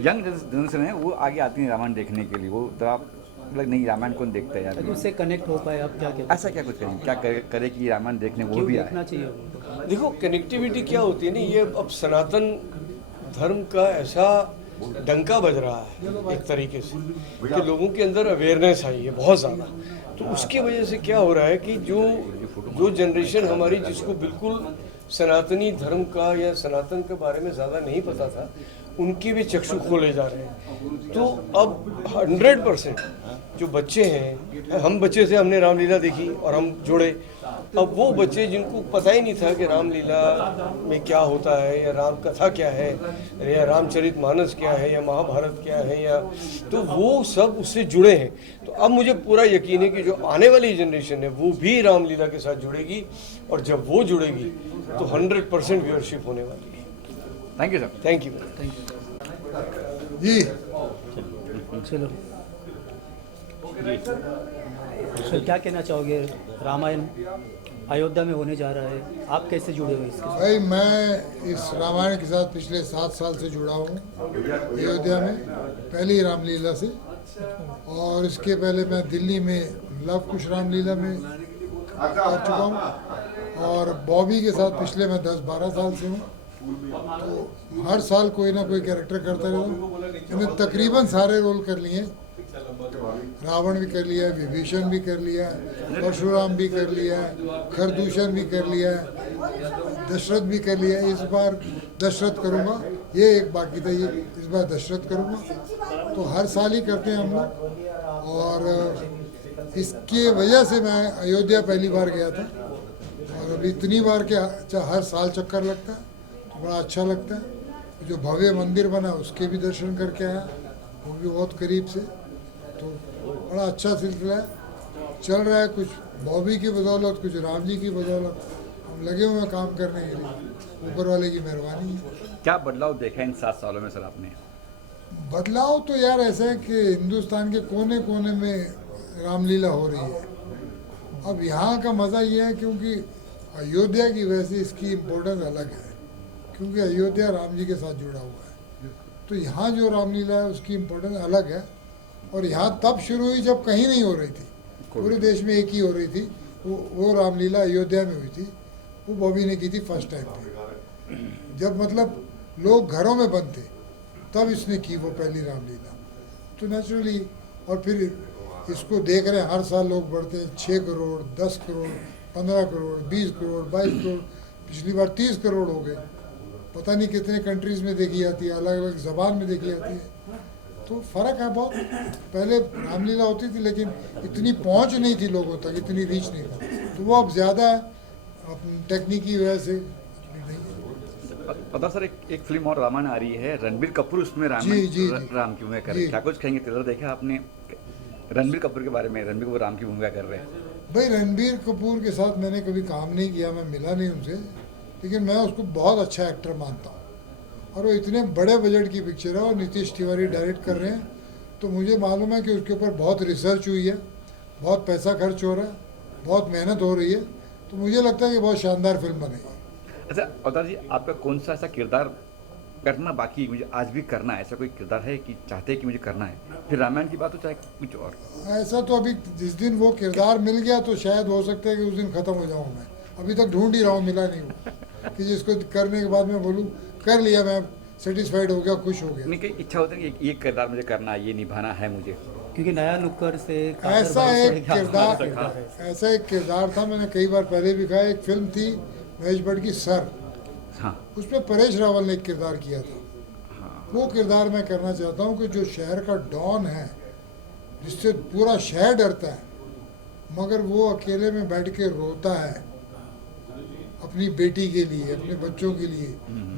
यंग जनरेशन है वो आगे आती नहीं रामायण देखने के लिए, वो तो आप मतलब नहीं रामायण कौन देखता है यार, उससे कनेक्ट हो पाए आप क्या कहते? ऐसा क्या कुछ करें, क्या करे कि रामायण देखने वो भी देखना चाहिए? देखो कनेक्टिविटी क्या होती है ना, ये अब सनातन धर्म का ऐसा डंका बज रहा है एक तरीके से कि लोगों के अंदर अवेयरनेस आई है बहुत ज़्यादा। तो उसकी वजह से क्या हो रहा है कि जो जनरेशन हमारी, जिसको बिल्कुल सनातनी धर्म का या सनातन के बारे में ज़्यादा नहीं पता था, उनकी भी चक्षु खोले जा रहे हैं। तो अब 100% जो बच्चे हैं, हम बच्चे थे, हमने रामलीला देखी और हम जुड़े। अब वो बच्चे जिनको पता ही नहीं था कि रामलीला में क्या होता है या राम कथा क्या है या रामचरितमानस क्या है या महाभारत क्या है, या तो वो सब उससे जुड़े हैं। तो अब मुझे पूरा यकीन है कि जो आने वाली जनरेशन है वो भी रामलीला के साथ जुड़ेगी, और जब वो जुड़ेगी तो 100% व्यूअरशिप होने वाली है। Thank you sir. Thank you ji. चलो सर, क्या कहना चाहोगे? रामायण अयोध्या में होने जा रहा है, आप कैसे जुड़े हुए इसके साथ? भाई मैं इस रामायण के साथ पिछले 7 साल से जुड़ा हूँ अयोध्या में, पहली रामलीला से, और इसके पहले मैं दिल्ली में लव कुश रामलीला में कर चुका हूँ, और बॉबी के साथ पिछले मैं 10-12 साल से हूँ। तो हर साल कोई ना कोई कैरेक्टर करता रहता हूँ। मैंने तकरीबन सारे रोल कर लिए रावण भी कर लिया है, विभीषण भी कर लिया है, परशुराम भी कर लिया है, खरदूषण भी कर लिया है, दशरथ भी कर लिया है। इस बार दशरथ करूँगा, ये एक बाकी था, ये इस बार दशरथ करूँगा। तो हर साल ही करते हैं हम लोग, और इसके वजह से मैं अयोध्या पहली बार गया था, और अभी इतनी बार के हर साल चक्कर लगता है, तो बड़ा अच्छा लगता है। जो भव्य मंदिर बना उसके भी दर्शन करके आया, वो भी बहुत करीब से, तो बड़ा अच्छा सिलसिला है, चल रहा है। कुछ बॉबी की बदौलत, कुछ राम जी की बदौलत हम लगे हुए हैं काम करने के लिए, ऊपर वाले की मेहरबानी है। क्या बदलाव देखा इन 7 सालों में सर आपने? बदलाव तो यार ऐसा है कि हिंदुस्तान के कोने कोने में रामलीला हो रही है। अब यहाँ का मज़ा ये है क्योंकि अयोध्या की वजह से इसकी इम्पोर्टेंस अलग है, क्योंकि अयोध्या राम जी के साथ जुड़ा हुआ है। तो यहाँ जो रामलीला है उसकी इम्पोर्टेंस अलग है, और यहाँ तब शुरू हुई जब कहीं नहीं हो रही थी, पूरे देश में एक ही हो रही थी। वो रामलीला अयोध्या में हुई थी, वो बॉबी ने की थी फर्स्ट टाइम पे, जब मतलब लोग घरों में बंद थे, तब इसने की वो पहली रामलीला। तो नेचुरली, और फिर इसको देख रहे हैं हर साल लोग बढ़ते हैं, 6 करोड़, 10 करोड़, 15 करोड़, 20 करोड़, 22 करोड़, पिछली बार 30 करोड़ हो गए। पता नहीं कितने कंट्रीज़ में देखी जाती है, अलग अलग ज़बान में देखी जाती है, तो फ़र्क है बहुत। पहले रामलीला होती थी लेकिन इतनी पहुंच नहीं थी लोगों तक, इतनी रीच नहीं था, तो वो अब ज़्यादा है, टेक्निक की वजह से। पता सर, एक फिल्म और रामायण आ रही है, रणबीर कपूर उसमें राम की भूमिका कर रहे हैं, क्या कुछ कहेंगे? ट्रेलर देखा आपने रणबीर कपूर के बारे में? रणबीर कपूर राम की भूमिका कर रहे हैं। भाई रणबीर कपूर के साथ मैंने कभी काम नहीं किया, मैं मिला नहीं उनसे, लेकिन मैं उसको बहुत अच्छा एक्टर मानता हूँ, और वो इतने बड़े बजट की पिक्चर है और नीतीश तिवारी डायरेक्ट कर रहे हैं, तो मुझे मालूम है कि उसके ऊपर बहुत रिसर्च हुई है, बहुत पैसा खर्च हो रहा है, बहुत मेहनत हो रही है, तो मुझे लगता है कि बहुत शानदार फिल्म बनेगी। अच्छा अवतार जी, आपका कौन सा ऐसा किरदार करना बाकी मुझे आज भी करना है? ऐसा कोई किरदार है कि चाहते हैं कि मुझे करना है? फिर रामायण की बात हो चाहे कुछ और? ऐसा तो अभी जिस दिन वो किरदार मिल गया तो शायद हो सकता है कि उस दिन ख़त्म हो जाऊँ मैं। अभी तक ढूंढ ही रहा हूँ, मिला नहीं हूँ कि जिसको करने के बाद मैं बोलूँ कर लिया, मैं सेटिस्फाइड हो गया, खुश हो गया। नहीं, कि इच्छा होती है कि ये किरदार मुझे करना है, ये निभाना है मुझे, क्योंकि नया नुक्कड़ से ऐसा एक किरदार था, मैंने कई बार पहले भी कहा। एक फिल्म थी महेश भट्ट की सर, हाँ, उसमें परेश रावल ने एक किरदार किया था। वो किरदार मैं करना चाहता हूँ कि जो शहर का डॉन है, जिससे पूरा शहर डरता है, मगर वो अकेले में बैठ के रोता है अपनी बेटी के लिए, अपने बच्चों के लिए,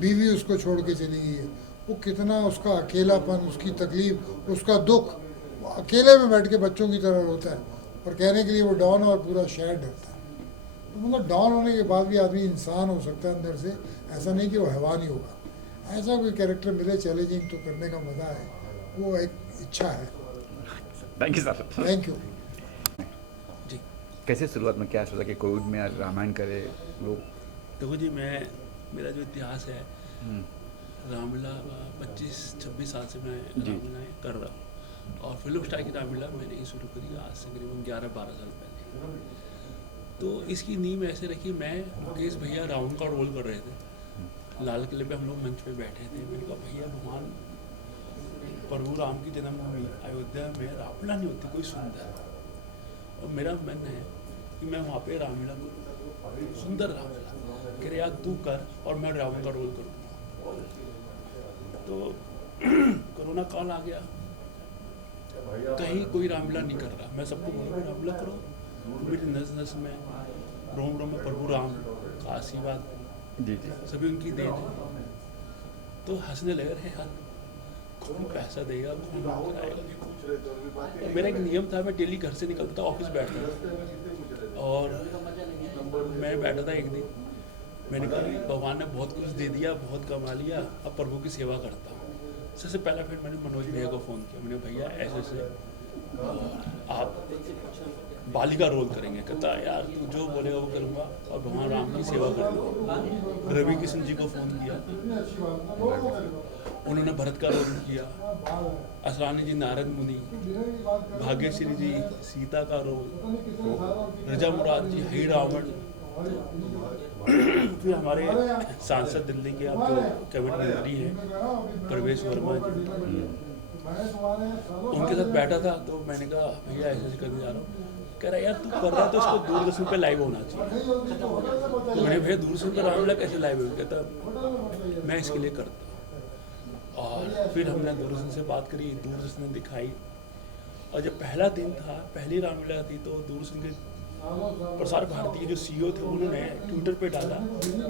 बीवी उसको छोड़ के चली गई है, वो कितना उसका अकेलापन, उसकी तकलीफ, उसका दुख, वो अकेले में बैठ के बच्चों की तरह रोता है, और कहने के लिए वो डॉन और पूरा शहर डरता है। तो मतलब डॉन होने के बाद भी आदमी इंसान हो सकता है अंदर से, ऐसा नहीं कि वो हैवान ही होगा। ऐसा कोई कैरेक्टर मिले चैलेंजिंग तो करने का मज़ा है, वो एक इच्छा है। Thank you sir. Thank you ji. कैसे शुरुआत में क्या सोचा कि कोविड में रामायण करे लोग? देखो जी, मेरा जो इतिहास है, रामलीला 25-26 साल से मैं रामलीला कर रहा हूँ, और फिल्म स्टार की रामलीला मैंने ही शुरू करी आज से करीबन 11-12 साल पहले। तो इसकी नींव ऐसे रखी, मैं मुकेश भैया रावण का रोल कर रहे थे, लाल किले पे हम लोग मंच पे बैठे थे। मैंने कहा भैया, भगवान प्रभु राम की जन्मभूमि अयोध्या में रामलीला नहीं होती कोई सुंदर, और मेरा मन है कि मैं वहाँ पे रामलीला करूँ, सुंदर रामलीला। कह रहे यार तू कर और मैं रावण का रोल करूँ। तो कोरोना काल आ गया, कहीं कोई रामलीला नहीं कर रहा, मैं सबको बोलूँ रामलीला करो, मेरी नस नस में रोम रोम में प्रभु राम का आशीर्वाद, जी जी, सभी उनकी देन है। तो हंसने लगे, रहे यार कौन पैसा देगा, कौन कराएगा। मेरा एक नियम था, मैं डेली घर से निकलता था, ऑफिस बैठता था, और मैं बैठा था एक दिन, मैंने कहा भगवान ने बहुत कुछ दे दिया, बहुत कमा लिया, अब प्रभु की सेवा करता हूँ। सबसे पहला फिर मैंने मनोज भैया को फ़ोन किया, मैंने भैया ऐसे ऐसे आप बाली का रोल करेंगे। कहता यार तू जो बोलेगा वो करूँगा, और भगवान राम की सेवा करूँगा। रवि किशन जी को फ़ोन किया, उन्होंने भरत का रोल किया, असरानी जी नारद मुनि, भाग्यश्री जी सीता का रोल, रजा मुराद जी ही रावण, फिर हमारे सांसद दिल्ली के अब जो कैबिनेट मंत्री हैं परवेश वर्मा जी, उनके साथ बैठा था तो मैंने कहा भैया ऐसे ऐसे करने जा रहा हूँ। कह रहा यार तू कर रहा है तो इसको दूरदर्शन पे लाइव होना चाहिए। तो मैंने भैया दूरदर्शन पर रामलीला कैसे लाइव हो? कहता मैं इसके लिए करता। और फिर हमने दूरदर्शन से बात करी, दूरदर्शन ने दिखाई। और जब पहला दिन था, पहली रामलीला थी, तो दूरदर्शन के प्रसार भारती के जो CEO थे उन्होंने ट्विटर पे डाला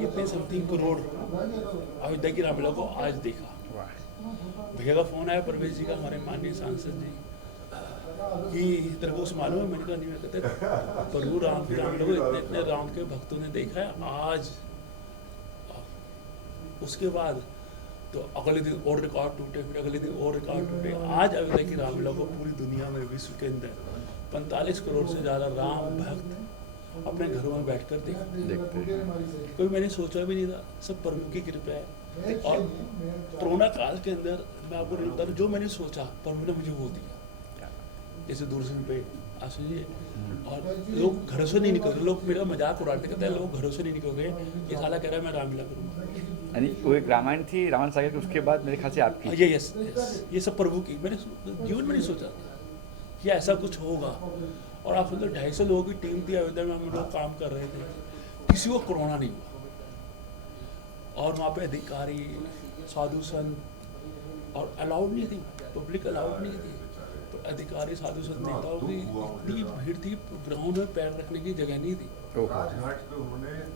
इतने समथिंग करोड़ अयोध्या की रामलीला को आज देखा। भैया का फोन आया परवेश जी का, हमारे माननीय सांसद जी, कि तेरे को उसे मालूम है? मैंने कहा नहीं। मैं कहते प्रभु राम की रामलीला को इतने इतने राम के भक्तों ने देखा है आज। उसके बाद तो अगले दिन और रिकॉर्ड टूटे, फिर अगले दिन और रिकॉर्ड टूटे। आज अयोध्या की रामलीला को पूरी दुनिया में, विश्व के अंदर 45 करोड़ से ज़्यादा राम भक्त अपने घरों में बैठकर देखते हैं। कोई मैंने सोचा भी नहीं था, सब प्रभु की कृपा है। और कोरोना काल के अंदर मैं आपको नहीं बता रहा, जो मैंने सोचा प्रभु ने मुझे वो दिया। जैसे दूरदर्शन पे आप सुनिए, और लोग घरों से नहीं निकल रहे, लोग मेरा मजाक उड़ाते, कहते हैं लोग घरों से नहीं निकल रहे, ये साला कह रहा है मैं रामलीला करूँगा। यानी वो एक रामायण थी, रावण सागर की, उसके बाद मेरे ख्याल से आपकी। ये सब प्रभु की। मैंने जीवन में नहीं सोचा कि ऐसा कुछ होगा। और आप सोचो 250 लोगों की टीम थी अयोध्या में, हम लोग काम कर रहे थे, किसी को कोरोना नहीं हुआ। और वहाँ पे अधिकारी, साधु संत, और अलाउड नहीं थी, पब्लिक अलाउड नहीं थी, तो अधिकारी, साधु संत, नेताओं की इतनी भीड़ थी, ग्राउंड में पैर रखने की जगह नहीं थी।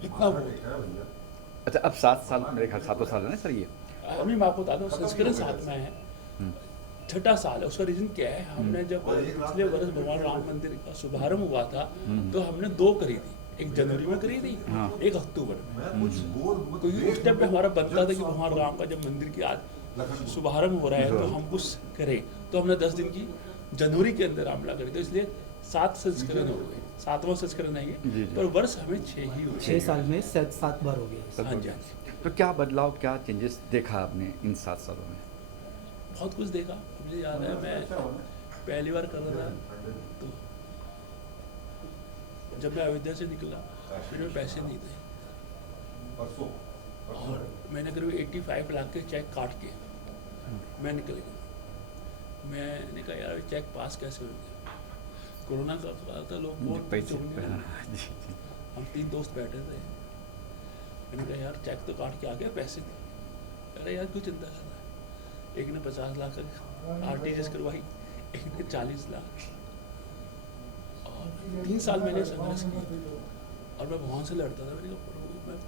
इतना वो। अच्छा, अब 7 साल, मेरे ख्याल 7 साल है ना सर ये? अभी मैं आपको बताता हूँ, संस्करण 7 में है, 6ठा साल है। उसका रीजन क्या है, हमने जब पिछले वर्ष भगवान राम मंदिर का शुभारंभ हुआ था, तो हमने 2 करी थी, एक जनवरी में करी थी, एक अक्टूबर में। क्योंकि उस टाइम पे हमारा बनता था कि भगवान राम का जब मंदिर की आज शुभारंभ हो रहा है तो हम कुछ करें, तो हमने 10 दिन की जनवरी के अंदर रामलीला करी। तो इसलिए 7 संस्करण हो गए, 7वां संस्करण नहीं है, पर वर्ष हमें 6 ही हुए। 6 साल में 7 बार हो गया। हाँ जी। तो क्या बदलाव, क्या चेंजेस देखा आपने इन 7 सालों में? बहुत कुछ देखा। मुझे याद है मैं पहली बार कर रहा था, तो जब मैं अयोध्या से निकला मेरे में पैसे नहीं थे, और मैंने करीब 85 लाख के चेक काट के मैं निकल गया। मैंने कहा यार चेक पास कैसे हो गया? कोरोना का काल था, लोग हम 3 दोस्त बैठे थे। मैंने कहा यार चेक तो काट के आ गया, पैसे नहीं। अरे यार क्यों चिंता कर रहा है? एक ने 50 लाख का RTGS करवाई, एक ने 40 लाख। और 3 साल मैंने संघर्ष किया, और मैं भगवान से लड़ता था। मैंने कहा प्रभु, मैं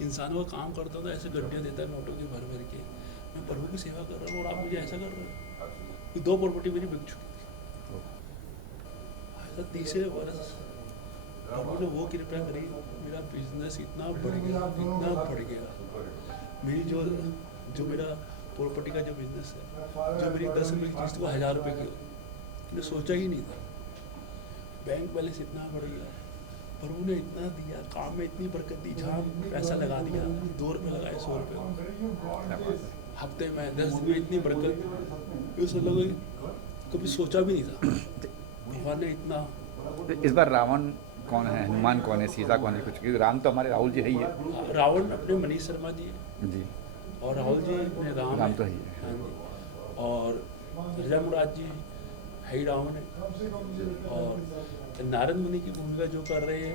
इंसानों का काम करता था, ऐसे गड्ढियाँ देता है नोटों की भर भर के, मैं प्रभु की सेवा कर रहा हूँ और आप मुझे ऐसा कर रहे हो। 2 प्रॉपर्टी मेरी बिक चुकी थी। ऐसा 3रे वर्ष प्रभु ने वो कृपा करी, मेरा बिजनेस इतना बढ़ गया, इतना बढ़ गया। मेरी जो मेरा प्रॉपर्टी का जो बिजनेस है, जो मेरी 10 रुपये की चीज़ थी वो 1000 रुपये की, मैंने सोचा ही नहीं था। बैंक बैलेंस इतना बढ़ गया, प्रभु ने इतना दिया, काम में इतनी बरकत दी। जहाँ पैसा लगा दिया, 2 रुपये लगाए 100 रुपये हफ्ते में, 10 दिन में इतनी बरकत, ये सब लोग कभी सोचा भी नहीं था। भगवान ने इतना। इस बार रावण कौन है, हनुमान कौन है, सीता कौन है कुछ? क्योंकि राम तो हमारे राहुल जी है ही है। रावण अपने मनीष शर्मा जी है जी, और राहुल जी अपने राम तो ही है। हाँ जी। और राजा मुराद जी है ही रावण है, और नारद मुनि की भूमिका जो कर रहे हैं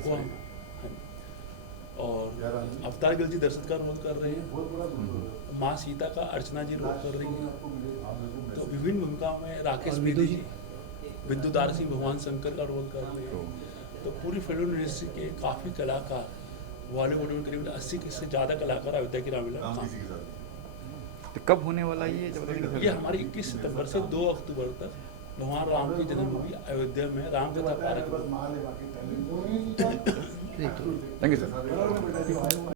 वो हम, और अवतार गिल जी दर्शक का रोल कर रहे हैं, माँ सीता का अर्चना जी रोल कर रही हैं। तो विभिन्न भूमिकाओं में राकेश बेदी जी, बिंदुदार सिंह भगवान शंकर का रोल कर रहे हैं। तो पूरी फिल्म इंडस्ट्री के काफ़ी कलाकार, बॉलीवुड में करीब 80 से ज़्यादा कलाकार अयोध्या की रामलीला। तो कब होने वाला ये? ये हमारी 21 सितंबर से 2 अक्टूबर तक भगवान राम की जन्मभूमि अयोध्या में रामकथा पार्क। Thank you sir.